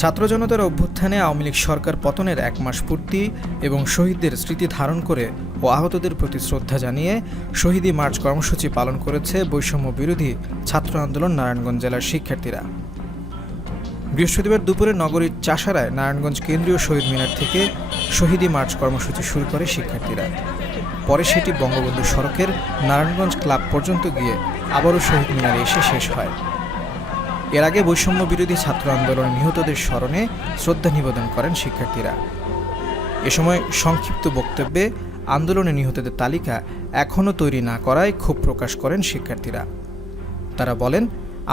ছাত্র জনতার অভ্যুত্থানে আওয়ামী লীগ সরকার পতনের 1 মাস পূর্তি এবং শহীদদের স্মৃতি ধারণ করে ও আহতদের প্রতি শ্রদ্ধা জানিয়ে শহীদী মার্চ কর্মসূচি পালন করেছে বৈষম্য বিরোধী ছাত্র আন্দোলন নারায়ণগঞ্জ জেলার শিক্ষার্থীরা। বৃহস্পতিবার দুপুরে নগরীর চাষারায় নারায়ণগঞ্জ কেন্দ্রীয় শহীদ মিনার থেকে শহীদী মার্চ কর্মসূচি শুরু করে শিক্ষার্থীরা। পরে সেটি বঙ্গবন্ধু সড়কের নারায়ণগঞ্জ ক্লাব পর্যন্ত গিয়ে আবারও শহীদ মিনারে এসে শেষ হয়। এর আগে বৈষম্য বিরোধী ছাত্র আন্দোলনে নিহতদের স্মরণে শ্রদ্ধা নিবেদন করেন শিক্ষার্থীরা। এ সময় সংক্ষিপ্ত বক্তব্যে আন্দোলনে নিহতদের তালিকা এখনও তৈরি না করায় ক্ষোভ প্রকাশ করেন শিক্ষার্থীরা। তারা বলেন,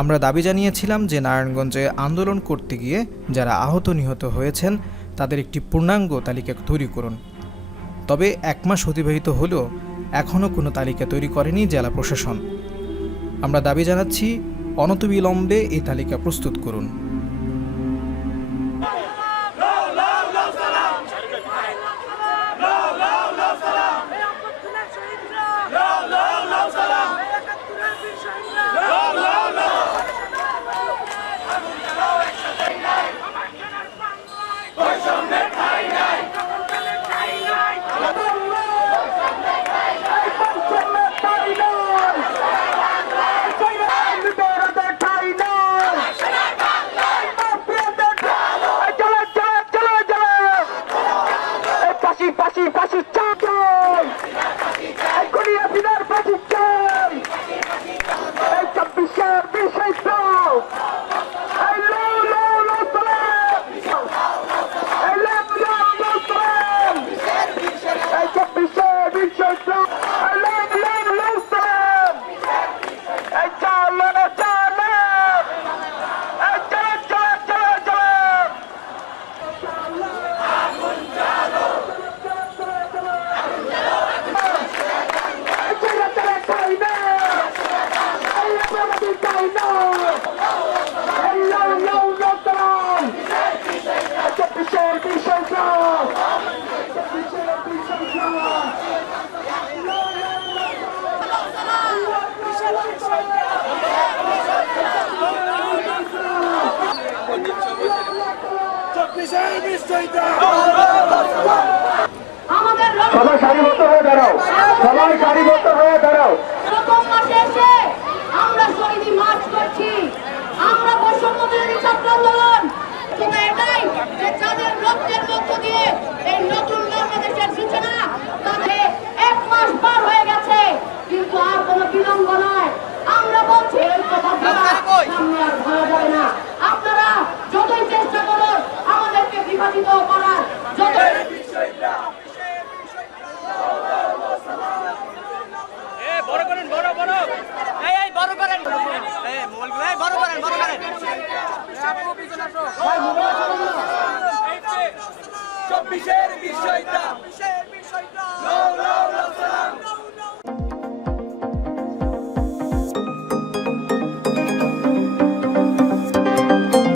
আমরা দাবি জানিয়েছিলাম যে নারায়ণগঞ্জে আন্দোলন করতে গিয়ে যারা আহত নিহত হয়েছেন তাদের একটি পূর্ণাঙ্গ তালিকা তৈরি করুন। তবে 1 মাস অতিবাহিত হলেও এখনও কোনো তালিকা তৈরি করেনি জেলা প্রশাসন। আমরা দাবি জানাচ্ছি, অনতিবিলম্বে এই তালিকা প্রস্তুত করুন। সবাই সারিবদ্ধ হয়ে দাঁড়াও, সবাই সারিবদ্ধ হয়ে দাঁড়াও। প্রথম মাসে এসে আমরা শহীদী মার্চ করছি, আমরা বৈষম্য বিরোধী ছাত্র আন্দোলন। এটাই যে যাদের রক্তের মধ্য দিয়ে এই নতুন বাংলাদেশের সূচনা, তাদের 1 মাস পার হয়ে গেছে, কিন্তু আর কোনো বিলম্ব নয়। আমরা বলছি এই কথা সামনে আর ভালো যাবে না। আপনারা যতই চেষ্টা করুন আমাদেরকে বিভাজিত করার, যতই চব্বিশের বিষয়টা